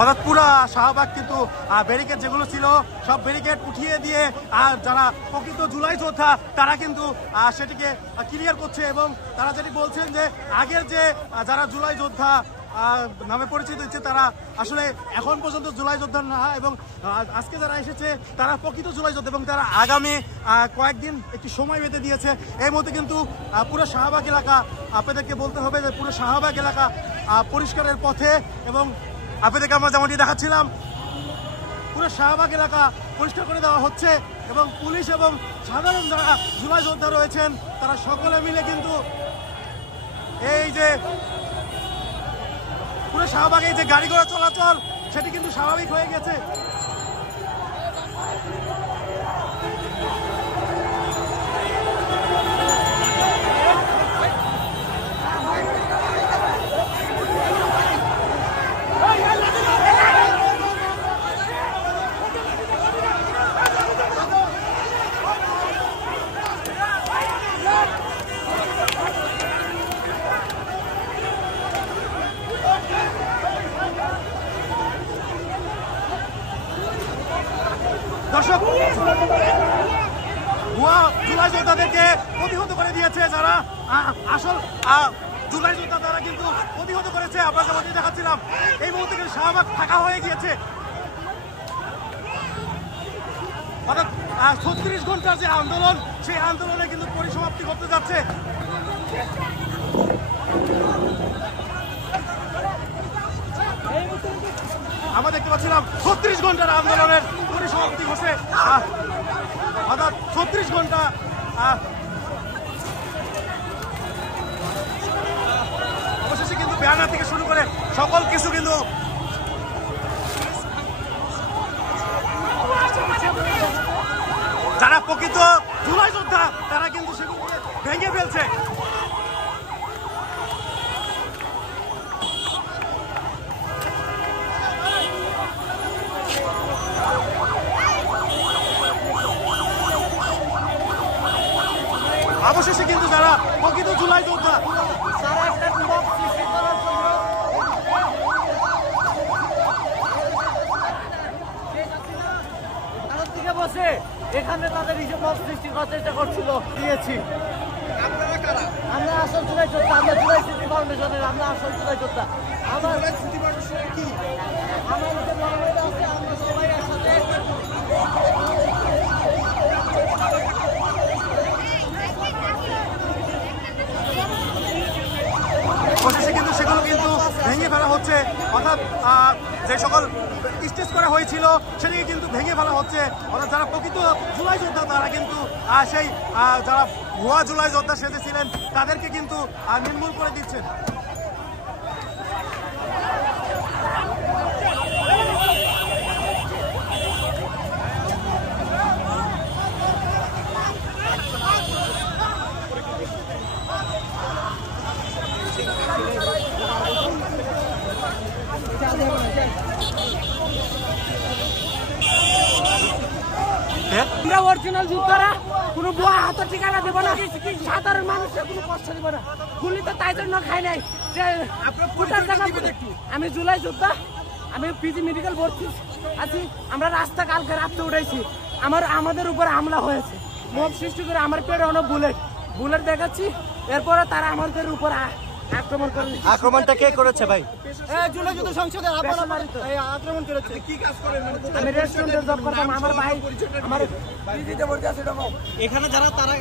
অর্থাৎ পুরা শাহবাগ কিন্তু ব্যারিকেড যেগুলো ছিল সব ব্যারিকেড উঠিয়ে দিয়ে যারা প্রকৃত জুলাই যোদ্ধা তারা কিন্তু সেটিকে ক্লিয়ার করছে এবং তারা যেটি বলছেন যে আগের যে যারা জুলাই যোদ্ধা নামে পরিচিত হচ্ছে তারা আসলে এখন পর্যন্ত জুলাই যোদ্ধা না এবং আজকে যারা এসেছে তারা প্রকৃত জুলাই যোদ্ধা এবং তারা আগামী কয়েকদিন একটি সময় বেঁধে দিয়েছে। এই মধ্যে কিন্তু পুরো শাহবাগ এলাকা আপনাদেরকে বলতে হবে যে পুরো শাহবাগ এলাকা পরিষ্কারের পথে এবং আপনাদেরকে আমরা যেমনটি দেখাচ্ছিলাম পুরো শাহবাগ এলাকা পরিষ্কার করে দেওয়া হচ্ছে এবং পুলিশ এবং সাধারণ যারা জুলাই যোদ্ধা রয়েছেন তারা সকলে মিলে কিন্তু এই যে পুরো শাহবাগে যে গাড়ি ঘোড়া চলাচল সেটি কিন্তু স্বাভাবিক হয়ে গেছে। দর্শক ভুয়া জুলাই যোদ্ধাদেরকে প্রতিহত করে দিয়েছে যারা আসল জুলাই যোদ্ধা তারা কিন্তু প্রতিহত করেছে। আমরা যেমনটি দেখাচ্ছিলাম এই মুহূর্তে কিন্তু শাহবাগ ফাঁকা হয়ে গিয়েছে। অর্থাৎ 36 ঘন্টার যে আন্দোলন সেই আন্দোলনে কিন্তু পরিসমাপ্তি করতে যাচ্ছে। আমরা দেখতে পাচ্ছিলাম 36 ঘন্টার আন্দোলনের পরিসমাপ্তি ঘটে অর্থাৎ 36 ঘন্টা অবশেষে কিন্তু ব্যানার থেকে শুরু করে সকল কিছু কিন্তু যারা প্রকৃত জুলাই যোদ্ধা তারা কিন্তু সেগুলোকে ভেঙে ফেলছে। অবশেষে কিন্তু যারা প্রকৃত জুলাই যোদ্ধা বসে এখানে তাদের হিসেব সৃষ্টি করার চেষ্টা করছিল দিয়েছি। আমরা আসল জুলাই যোদ্ধা, আমরা জুলাই সিটি ফাউন্ডেশনের, আমরা আসল জুলাই যোদ্ধা। আমার কি আমার যে মহামেডা আছে আমরা সবাই একসাথে অবশেষে কিন্তু সেগুলো কিন্তু ভেঙে ফেলা হচ্ছে। অর্থাৎ যে সকল স্টেজ করা হয়েছিল সেটিকে কিন্তু ভেঙে ফেলা হচ্ছে। অর্থাৎ যারা প্রকৃত জুলাই যোদ্ধা তারা কিন্তু সেই যারা ভুয়া জুলাই যোদ্ধা সেজেছিলেন তাদেরকে কিন্তু নির্মূল করে দিচ্ছেন। আমরা অরিজিনাল যোদ্ধারা কোনো ভুয়া হাতের ঠিকানা দেবো না, সাধারণ মানুষের কোনো কষ্ট দেবো না। গুলি তো তাই জন্য খাই নাই। আমি জুলাই যোদ্ধা, আমি পিজি মেডিকেল ভর্তি আছি। আমরা রাস্তা কালকে রাত্রে উঠেছি, আমাদের উপর হামলা হয়েছে, মব সৃষ্টি করে আমার পেটে অনেক বুলেট দেখাচ্ছি। এরপরে তারা আমাদের উপর আক্রমণ করে। আক্রমণটা কে করেছে ভাই? জুলাই যুদ্ধ সংসদে আক্রমণ করেছে। কি কাজ করেন? আমি রেস্টুরেন্টে জব করতাম। আমার ভাই আমার পিজিতে ভর্তি আছে। এখানে যারা তারা